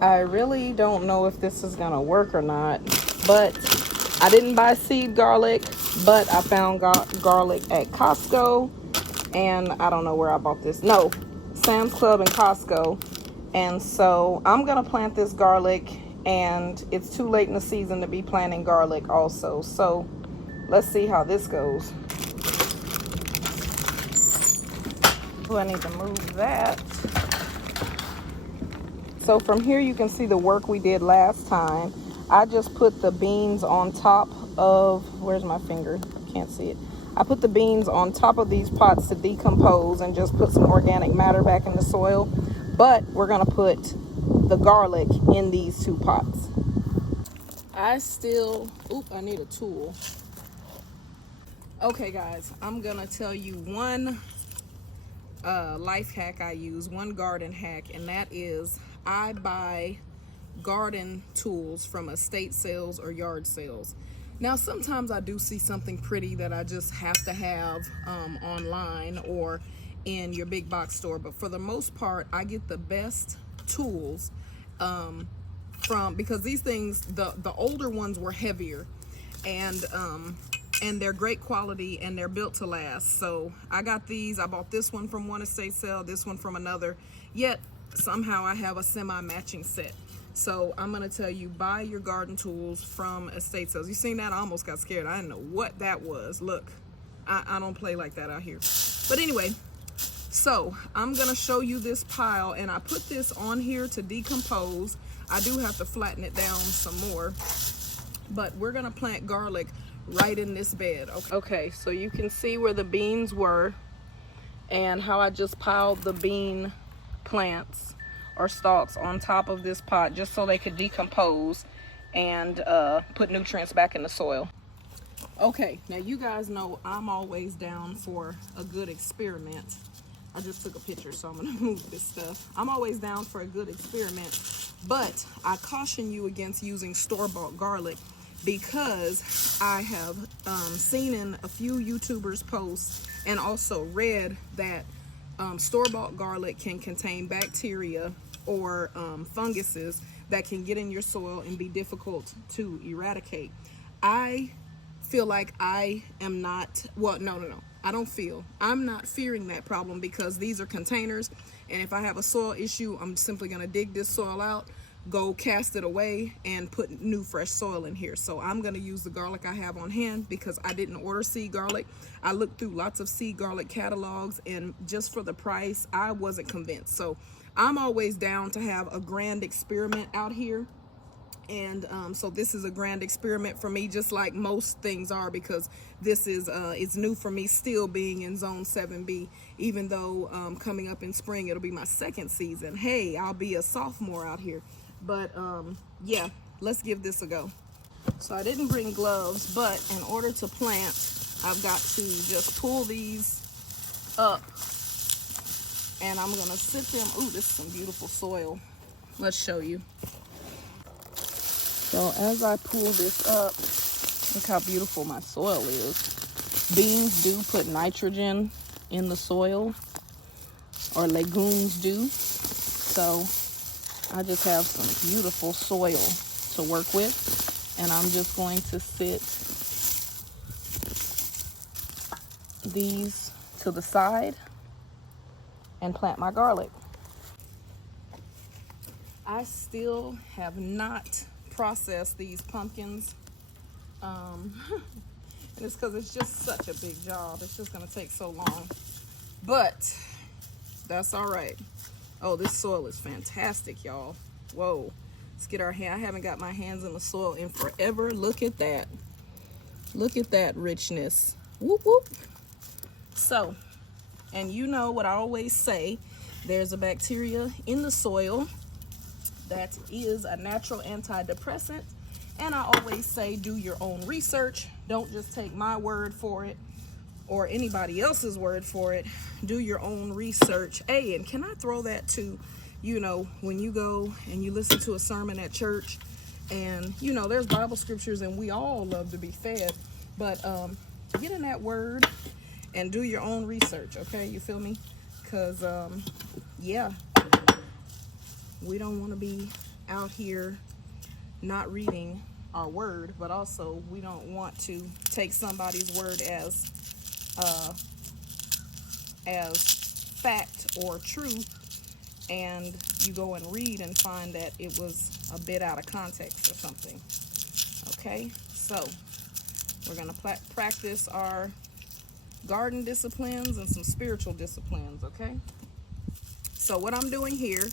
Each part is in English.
I really don't know if this is gonna work or not, but I didn't buy seed garlic, but I found garlic at Costco, and I don't know where I bought this. No, Sam's Club and Costco. And so I'm gonna plant this garlic, and it's too late in the season to be planting garlic also. So let's see how this goes. Oh, I need to move that. So from here you can see the work we did last time. I just put the beans on top of, where's my finger? I can't see it. I put the beans on top of these pots to decompose and just put some organic matter back in the soil. But we're gonna put the garlic in these two pots. I need a tool. Okay guys, I'm gonna tell you one life hack I use, one garden hack, and that is I buy garden tools from estate sales or yard sales. Now sometimes I do see something pretty that I just have to have online or in your big box store, but for the most part I get the best tools from, because these things, the older ones were heavier, and they're great quality and they're built to last. So I got these. I bought this one from one estate sale, this one from another, yet somehow I have a semi-matching set. So I'm gonna tell you, buy your garden tools from estate sales. You seen that? I almost got scared. I didn't know what that was. Look, I don't play like that out here. But anyway, so I'm gonna show you this pile, and I put this on here to decompose. I do have to flatten it down some more, but we're gonna plant garlic right in this bed. Okay, so you can see where the beans were and how I just piled the bean plants or stalks on top of this pot just so they could decompose and put nutrients back in the soil. Okay, now you guys know I'm always down for a good experiment. I just took a picture, so I'm gonna move this stuff. I'm always down for a good experiment, but I caution you against using store-bought garlic, because I have seen in a few YouTubers posts and also read that store-bought garlic can contain bacteria or funguses that can get in your soil and be difficult to eradicate. I feel like I am not, well, no, I don't feel, I'm not fearing that problem, because these are containers, and if I have a soil issue, I'm simply going to dig this soil out, go cast it away, and put new fresh soil in here. So I'm going to use the garlic I have on hand, because I didn't order seed garlic. I looked through lots of seed garlic catalogs, and just for the price, I wasn't convinced. So I'm always down to have a grand experiment out here. And so this is a grand experiment for me, just like most things are, because this is it's new for me, still being in zone 7B, even though coming up in spring it'll be my second season. Hey, I'll be a sophomore out here. But yeah, let's give this a go. So I didn't bring gloves, but in order to plant, I've got to just pull these up, and I'm gonna sit them. Ooh, this is some beautiful soil. Let's show you. So as I pull this up, look how beautiful my soil is. Beans do put nitrogen in the soil, or legumes do. So I just have some beautiful soil to work with, and I'm just going to sit these to the side and plant my garlic. I still have not processed these pumpkins, and it's because it's just such a big job. It's just going to take so long, but that's all right. Oh, this soil is fantastic, y'all. Whoa, let's get our hand. I haven't got my hands in the soil in forever. Look at that. Look at that richness. Whoop whoop. So, and you know what I always say, there's a bacteria in the soil that is a natural antidepressant, and I always say, do your own research. Don't just take my word for it or anybody else's word for it. Do your own research. Hey, and can I throw that to, you know, when you go and you listen to a sermon at church, and you know there's Bible scriptures and we all love to be fed, but get in that word and do your own research. Okay, you feel me? Because yeah, we don't want to be out here not reading our word, but also we don't want to take somebody's word as fact or truth, and you go and read and find that it was a bit out of context or something. Okay, so we're going to practice our garden disciplines and some spiritual disciplines. Okay, so what I'm doing here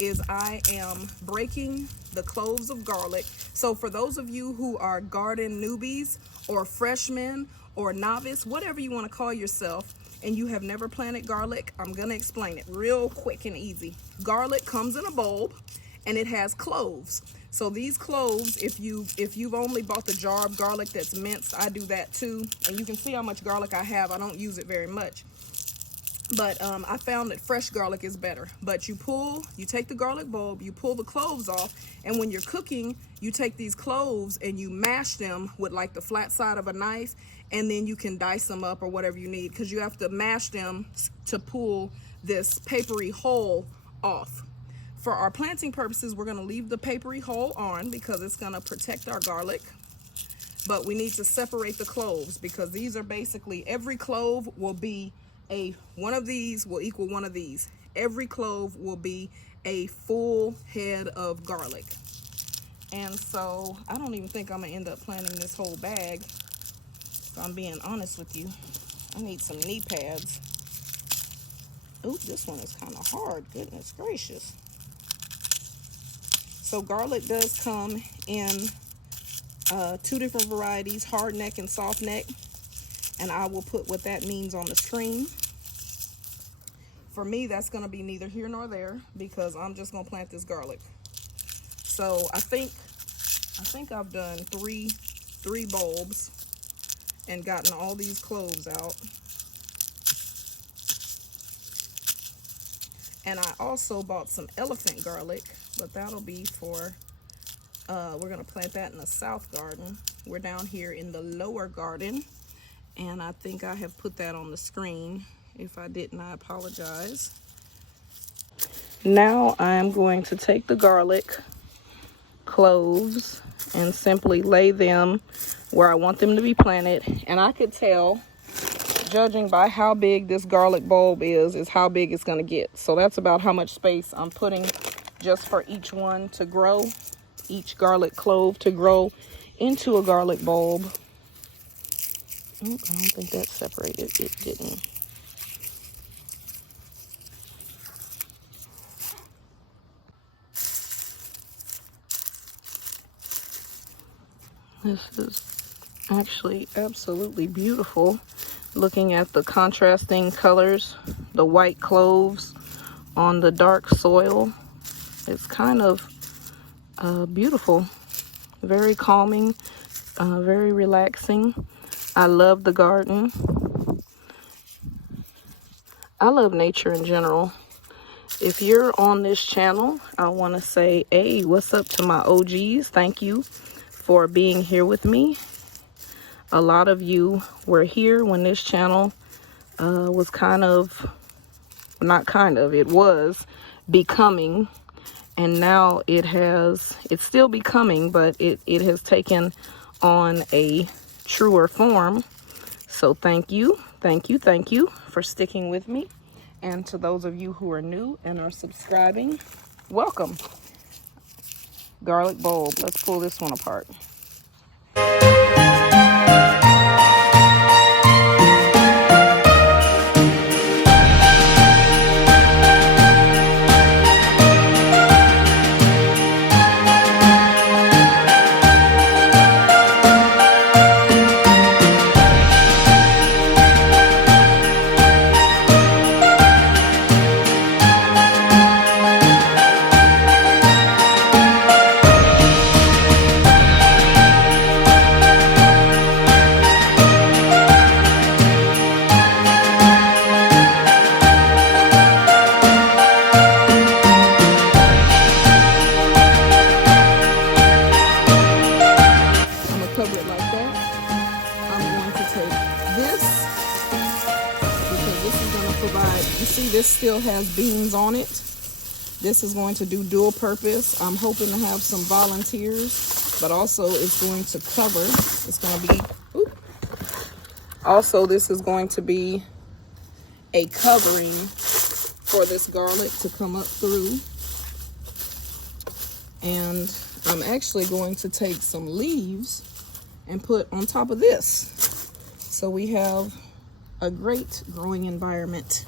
is I am breaking the cloves of garlic. So for those of you who are garden newbies or freshmen or novice, whatever you want to call yourself, and you have never planted garlic, I'm going to explain it real quick and easy. Garlic comes in a bulb and it has cloves. So these cloves, if you've only bought the jar of garlic that's minced, I do that too. And you can see how much garlic I have. I don't use it very much. But I found that fresh garlic is better. But you take the garlic bulb, you pull the cloves off, and when you're cooking, you take these cloves and you mash them with like the flat side of a knife, and then you can dice them up or whatever you need, because you have to mash them to pull this papery hull off. For our planting purposes, we're going to leave the papery hull on because it's going to protect our garlic. But we need to separate the cloves, because these are basically, every clove will be one of these will equal one of these. Every clove will be a full head of garlic. And so I don't even think I'm gonna end up planting this whole bag, if I'm being honest with you. I need some knee pads. Ooh, this one is kind of hard, goodness gracious. So garlic does come in two different varieties, hard neck and soft neck, and I will put what that means on the screen. For me, that's going to be neither here nor there, because I'm just going to plant this garlic. So I think I've done three bulbs and gotten all these cloves out. And I also bought some elephant garlic, but that'll be for, we're going to plant that in the south garden. We're down here in the lower garden, and I think I have put that on the screen. If I didn't, I apologize. Now I'm going to take the garlic cloves and simply lay them where I want them to be planted. And I could tell, judging by how big this garlic bulb is how big it's going to get. So that's about how much space I'm putting just for each one to grow, each garlic clove to grow into a garlic bulb. I don't think that separated. It didn't. This is actually absolutely beautiful. Looking at the contrasting colors, the white cloves on the dark soil. It's kind of beautiful, very calming, very relaxing. I love the garden. I love nature in general. If you're on this channel, I want to say, hey, what's up to my OGs? Thank you for being here with me. A lot of you were here when this channel was it was becoming, and now it's still becoming, but it has taken on a truer form. So thank you for sticking with me. And to those of you who are new and are subscribing, welcome. Garlic bulb. Let's pull this one apart. This still has beans on it. This is going to do dual purpose. I'm hoping to have some volunteers, but also it's going to cover. It's going to be, also this is going to be a covering for this garlic to come up through. And I'm actually going to take some leaves and put on top of this. So we have a great growing environment.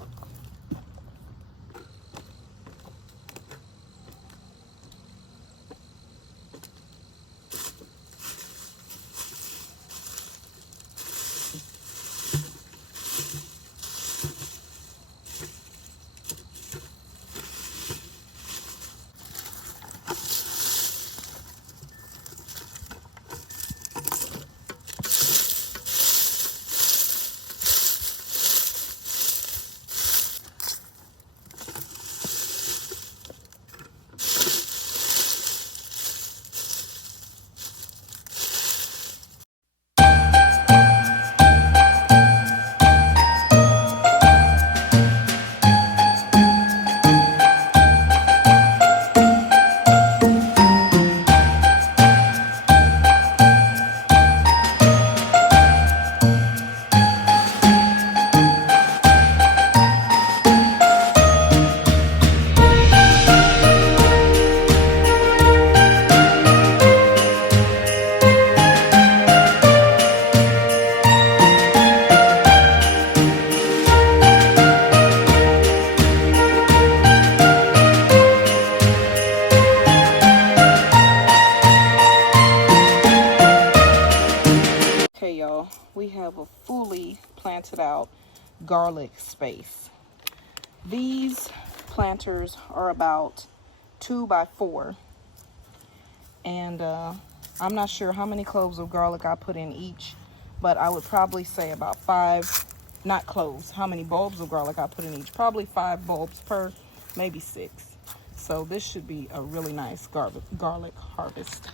Okay, y'all, we have a fully planted out garlic space. These planters are about 2 by 4, and I'm not sure how many cloves of garlic I put in each, but I would probably say about 5, not cloves, how many bulbs of garlic I put in each, probably 5 bulbs per, maybe 6. So this should be a really nice garlic harvest.